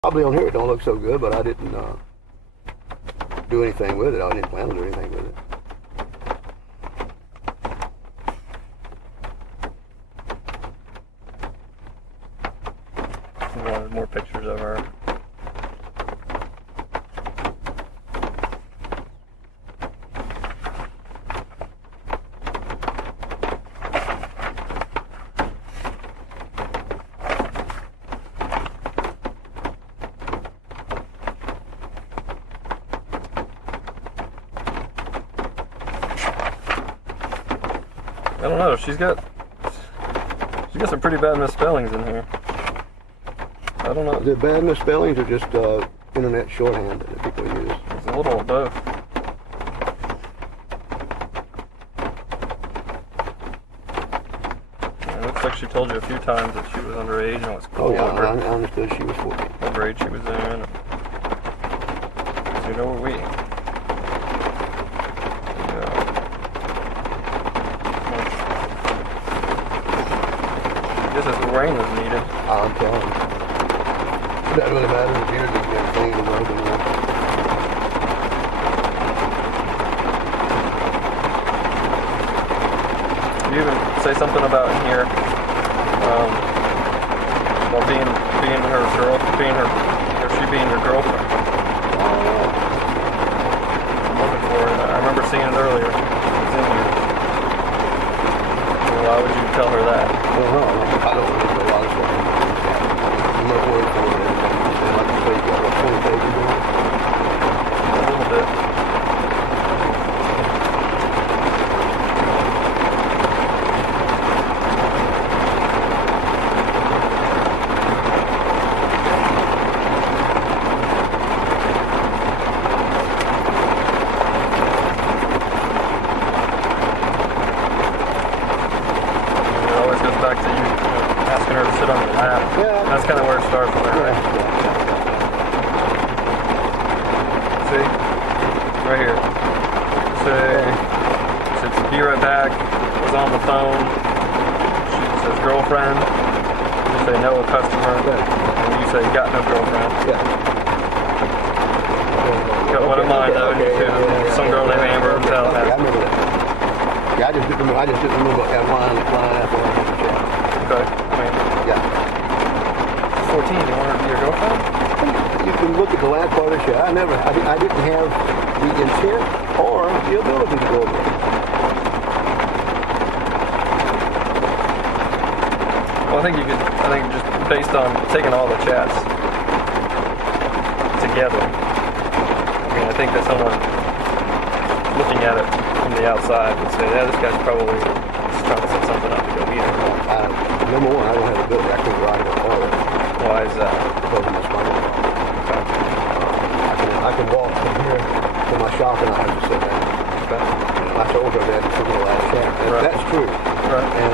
Probably on here it don't look so good, but I didn't do anything with it. I didn't plan to do anything with it. I wanted more pictures of her. I don't know, she's got some pretty bad misspellings in here. I don't know. Is it bad misspellings or just internet shorthand that people use? It's a little of both. It looks like she told you a few times that she was underage and was cool. Oh yeah, I understood she was 14. What grade she was in. So you know where we... This is rain was needed. I'm telling you. It doesn't really matter if you're just getting clean the road and that. You even say something about in here, about being her girl, she being your girlfriend. I'm looking for it. I remember seeing it earlier. It's in here. Well, why would you tell her that? I don't remember a lot of stuff. I'm not worried for it. Like you say, you got about 20 pages on it. A little bit. Back to you asking her to sit on your lap. Yeah. That's kind of where it starts from there, right? See? Right here. Says, be right back. Was on the phone. She says, girlfriend. You say, no, a customer. And you say, got no girlfriend. Got one in mind, though. Some girl named Amber and tell that. I remember that. Yeah, I just didn't remember that line after that. Okay. I mean, yeah. 14, you want her to be your girlfriend? You can look at the last part of the show. I didn't have the intent or the ability to go there. Well, I think just based on taking all the chats together, I mean, I think that someone looking at it from the outside would say, yeah, this guy's probably just trying to set something up to go eat it. Number one, I don't have the ability. I couldn't ride it or haul it. Why is that? Because of my spinal cord. Okay. I can walk from here to my shop and I have to sit down. Okay. I told her that in the last chat. Right. That's true. Right. And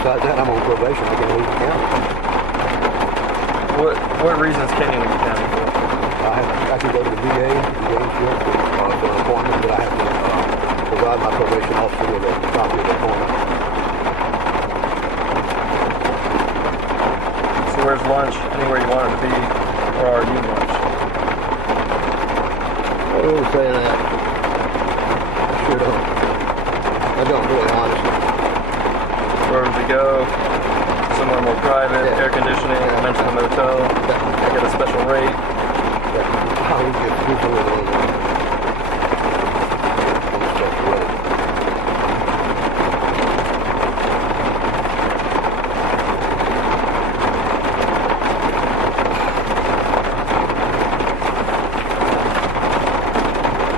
besides that, I'm on probation. I can leave the county. What reasons can you leave the county for? I can go to the VA for an appointment, but I have to provide my probation officer with a copy of the appointment. So where's lunch? Anywhere you want it to be, or are you lunch? I wouldn't say that. I sure don't. I don't really, honestly. Where would we go? Somewhere more private, air conditioning, I mentioned the motel. I get a special rate. I would get people with a special rate.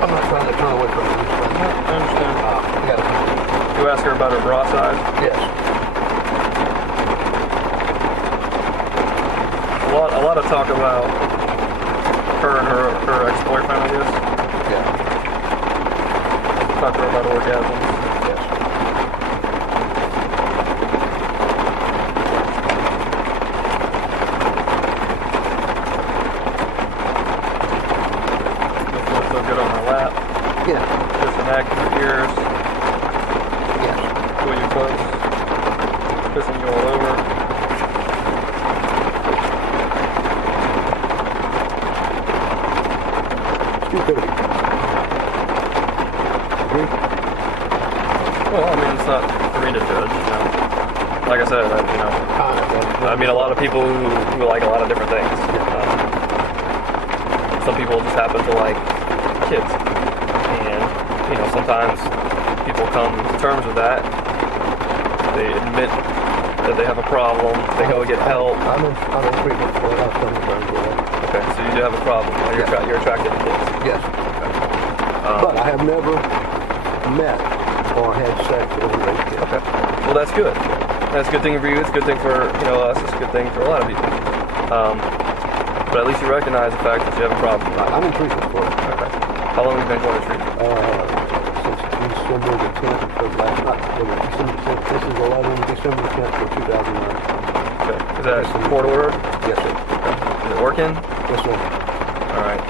I'm not trying to turn away from it. I understand. You ask her about her bra size? Yes. A lot of talk about her and her ex-boyfriend, I guess. Yeah. Talk to her about orgasms. Yes. This looks so good on her lap. Yeah. Kiss the neck, your ears. Yes. Pull you close. Kissing you all over. stupidity. Agree? Well, I mean, it's not for me to judge, you know. Like I said, you know, I mean, a lot of people who like a lot of different things. Some people just happen to like kids. And, you know, sometimes people come to terms with that. They admit that they have a problem. They go get help. I'm in treatment for it. I've come to terms with it. Okay, so you do have a problem. You're attracted to kids. Yes. Okay. But I have never met or had sex with a race kid. Okay. Well, that's good. That's a good thing for you. It's a good thing for, you know, us. It's a good thing for a lot of people. But at least you recognize the fact that you have a problem. I'm in treatment for it. Okay. How long have you been going to treatment? Since December the 10th of last night. December the 10th. This is 11, December the 10th of 2009. Okay. Is that court order? Yes, sir. Okay. Is it working? Yes, sir. All right.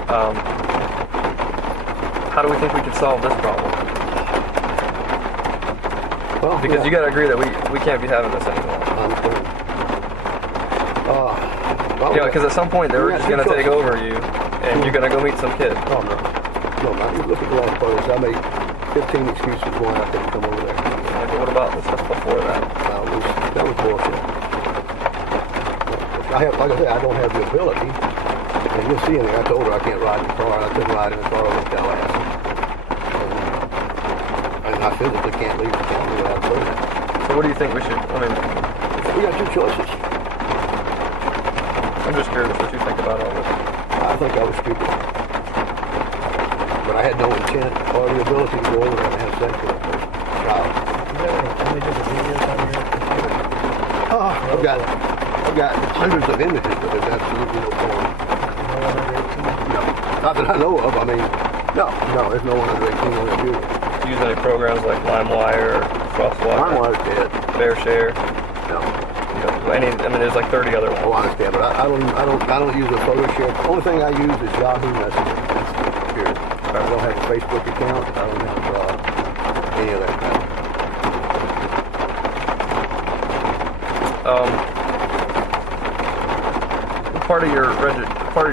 How do we think we can solve this problem? Well, Because you got to agree that we can't be having this anymore. I understand. Yeah, because at some point they're just going to take over you, and you're going to go meet some kid. Oh, no. No, man. Look at the last photos. I made 15 excuses why I couldn't come over there. Yeah, but what about the stuff before that? That was bullshit. Like I said, I don't have the ability. And you'll see in there, I told her I can't ride in the car, and I couldn't ride in the car over Tallahassee. And I physically can't leave the county without doing that. So what do you think we should, I mean, We got two choices. I'm just curious what you think about all this. I think I was stupid. But I had no intent or the ability to go over there and have sex with a child. Do you have any images or videos on your computer? I've got hundreds of images, but there's absolutely no porn. No one under 18? No. Not that I know of. I mean, no, there's no one under 18 on the computer. Do you use any programs like LimeWire, Crosswalk, LimeWire's dead. BearShare? No. You know, I mean, there's like 30 other ones. Oh, I understand, but I don't use a photo share. The only thing I use is Yahoo Messenger. Period. I don't have a Facebook account. I don't have any of that crap. Part of your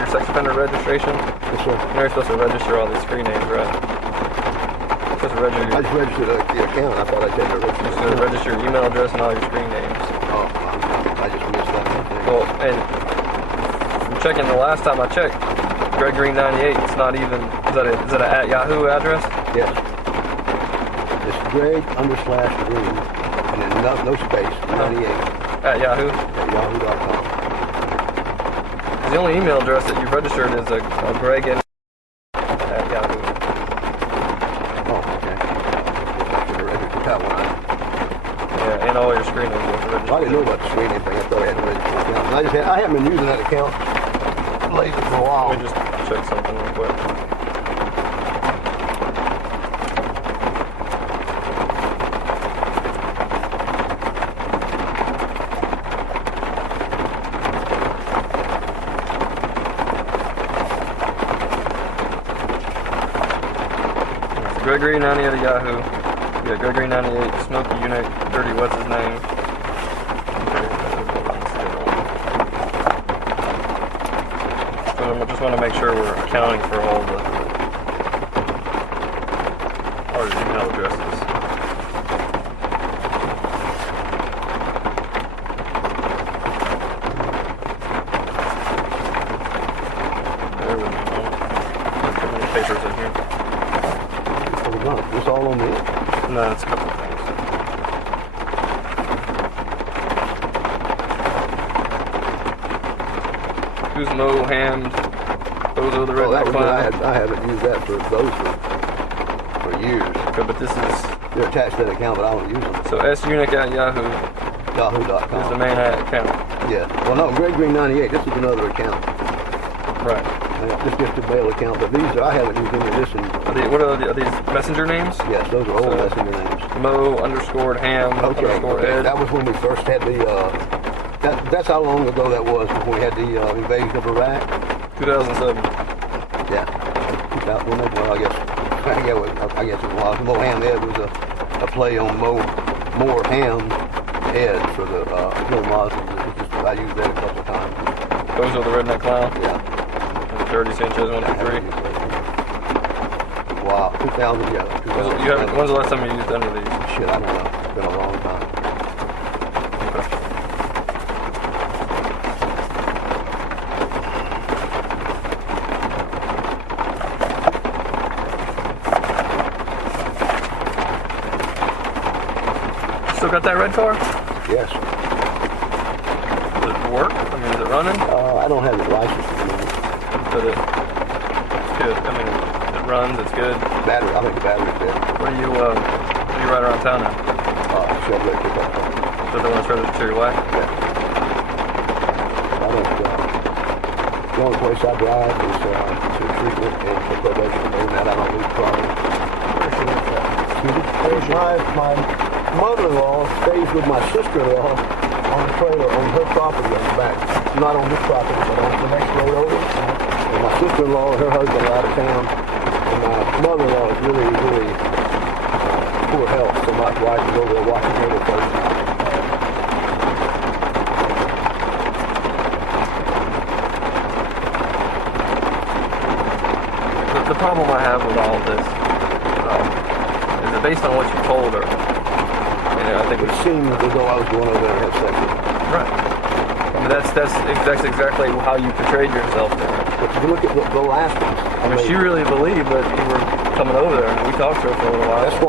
sex offender registration, Yes, sir. you're supposed to register all these screen names, right? You're supposed to register I just registered the account. I thought I said to you're supposed to register your email address and all your screen names. Oh, I just missed that one thing. Well, and from checking the last time I checked, Greg Green 98. It's not even. Is that a at Yahoo address? Yes. It's Greg_Green, and then no space, 98 At Yahoo. at yahoo.com. The only email address that you've registered is a Greg at Yahoo. Oh, okay. I should have registered that one. Yeah, and all your screen names are registered. I didn't know about the screening thing. I thought I had to register the account. And I haven't been using that account lately for a while. Let me just check something real quick. Gregory 98 at Yahoo. Yeah, Gregory 98, Smokey Unit, Dirty What's His Name. So I just want to make sure we're accounting for all the email addresses. There we go. There's too many papers in here. It's all on me. No, it's a couple of things. Who's Mo Hammed? Bozo the Oh, that Redneck was Clown? I haven't used that for years. Okay, but this is They're attached to that account, but I don't use them. so S-Unic at Yahoo Yahoo.com. is the main account. Yeah. Well, no, Greg Green 98. This is another account. Right. This just a mail account, but these I haven't used any of this in. What are these messenger names? Yes, those are old messenger names. Mo_Ham_Ed. That was when we first had the. That's how long ago that was when we had the invasion of Iraq. 2007. Yeah. Well, I guess it was. Mo Ham Ed was a play on More Ham Ed for the Joe Muslims. I used that a couple of times. Bozo the Redneck Clown. Yeah. And Dirty Sanchez 123. Wow, 2000, yeah. 2000. When's the last time you used any of these? Shit, I don't know. It's been a long time. Still got that red car? Yes. Does it work? I mean, is it running? I don't have the license at the moment. But it's good. I mean, it runs. It's good. Battery, I think the battery's dead. Where do you ride around town now? Chevrolet pickup. So they want to show your way? Yeah. I don't, the only place I drive is to treatment and for probation. Other than that, I don't leave property. My mother-in-law stays with my sister-in-law on the trailer on her property on the back. Not on this property, but on the next road over. And my sister-in-law and her husband are out of town. And my mother-in-law is really, really poor health, so my wife is over there watching her with her. The problem I have with all of this is that based on what you told her, I think It seemed as though I was going over there and had sex with her. right. I mean, that's exactly how you portrayed yourself to her. But if you look at the last one, I mean, she really believed that you were coming over there, and we talked to her for a little while. That's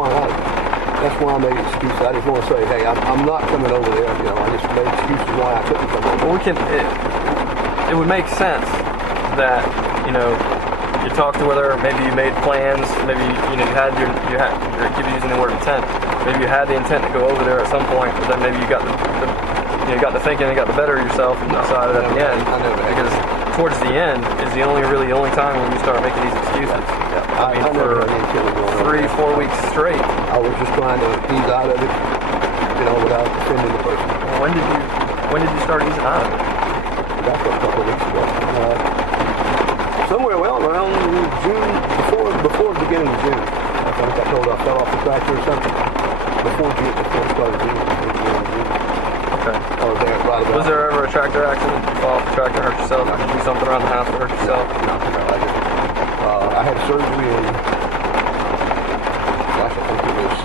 why I made excuses. I just want to say, hey, I'm not coming over there. You know, I just made excuses why I couldn't come over. Well, it would make sense that, you talked to her, maybe you made plans, maybe, you keep using the word intent. Maybe you had the intent to go over there at some point, but then maybe you got the thinking and got the better of yourself and decided at the end. Because towards the end is the only time when you start making these excuses. Yeah. I mean, for 3-4 weeks straight. I was just trying to ease out of it, without offending the person. When did you start easing out of it? That's a couple of weeks ago. Somewhere around June, before the beginning of June. I think I told her I fell off the tractor or something. Before it started June. Okay. I was there right about. Was there ever a tractor accident? You fall off the tractor, hurt yourself? Did you do something around the house to hurt yourself? No, I didn't. I had surgery in, I think it was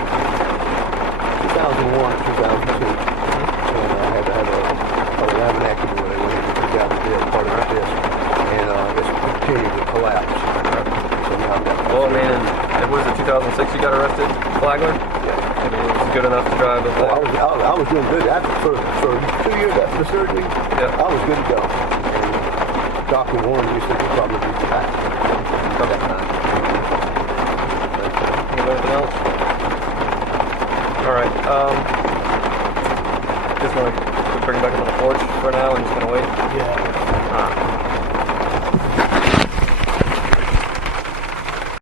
2001 or 2002. And I had to have a laminectomy where they went in and took out the disc, part of the disc. And it's continued to collapse. So now I've got. Well, I mean, it was in 2006 you got arrested, Flagler? Yeah. And it was good enough to drive with that? I was doing good for 2 years after the surgery. Yeah. I was good to go. And Dr. Warren used to probably be back. Anything else? All right. Just want to bring it back up on the porch for now and just going to wait. Yeah.